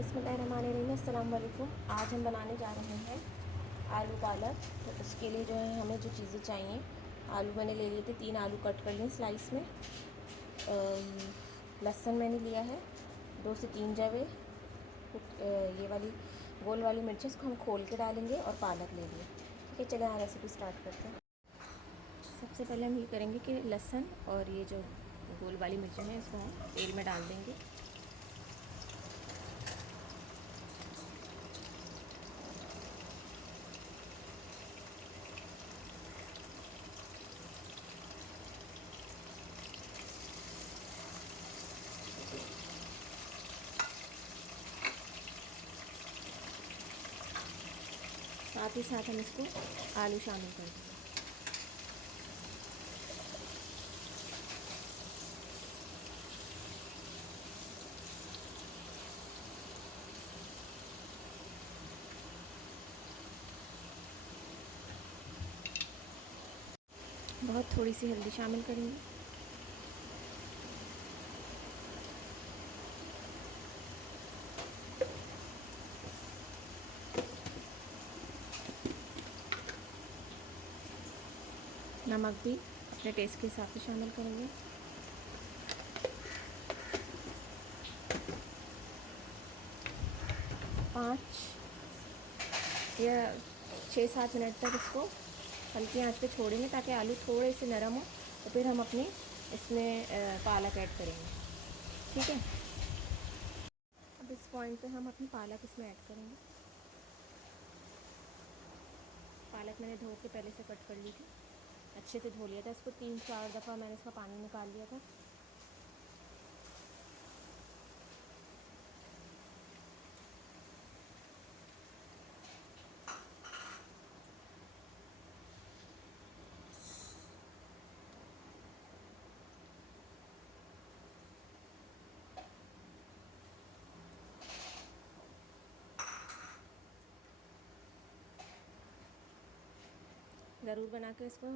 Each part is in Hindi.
बिस्मिल्लाहिर्रहमानिर्रहीम, अस्सलाम वालेकुम। आज हम बनाने जा रहे हैं आलू पालक। तो उसके लिए जो है हमें जो चीज़ें चाहिए, आलू मैंने ले लिए थे, 3 आलू कट कर लिए स्लाइस में। लहसुन मैंने लिया है 2 से 3 जवे। ये वाली गोल वाली मिर्च इसको हम खोल के डालेंगे, और पालक ले लिए। ठीक है, चले यहाँ रेसिपी स्टार्ट करते हैं। सबसे पहले हम ये करेंगे कि लहसुन और ये जो गोल वाली मिर्चें हैं इसको हम तेल में डाल देंगे। साथ ही साथ हम इसको आलू शामिल कर देंगे। बहुत थोड़ी सी हल्दी शामिल करेंगे। नमक भी अपने टेस्ट के हिसाब से शामिल करेंगे। पाँच या 6-7 मिनट तक इसको हल्की आंच पे छोड़ेंगे ताकि आलू थोड़े से नरम हो, तो फिर हम अपनी इसमें पालक ऐड करेंगे। ठीक है, अब इस पॉइंट पे हम अपनी पालक इसमें ऐड करेंगे। पालक मैंने धो के पहले से कट कर ली थी, अच्छे से धो लिया था इसको, 3-4 दफ़ा मैंने इसका पानी निकाल लिया था। ज़रूर बना के इसको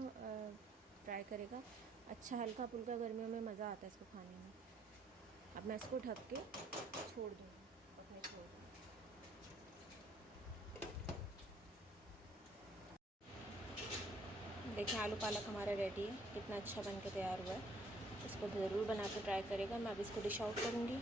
ट्राई करेगा। अच्छा हल्का फुल्का गर्मियों में मज़ा आता है इसको खाने में। अब मैं इसको ढक के छोड़ दूँगी पकने छोड़ दूँगी। देखिए आलू पालक हमारा रेडी है, कितना अच्छा बन के तैयार हुआ है। इसको ज़रूर बना के ट्राई करेगा। मैं अब इसको डिश आउट करूँगी।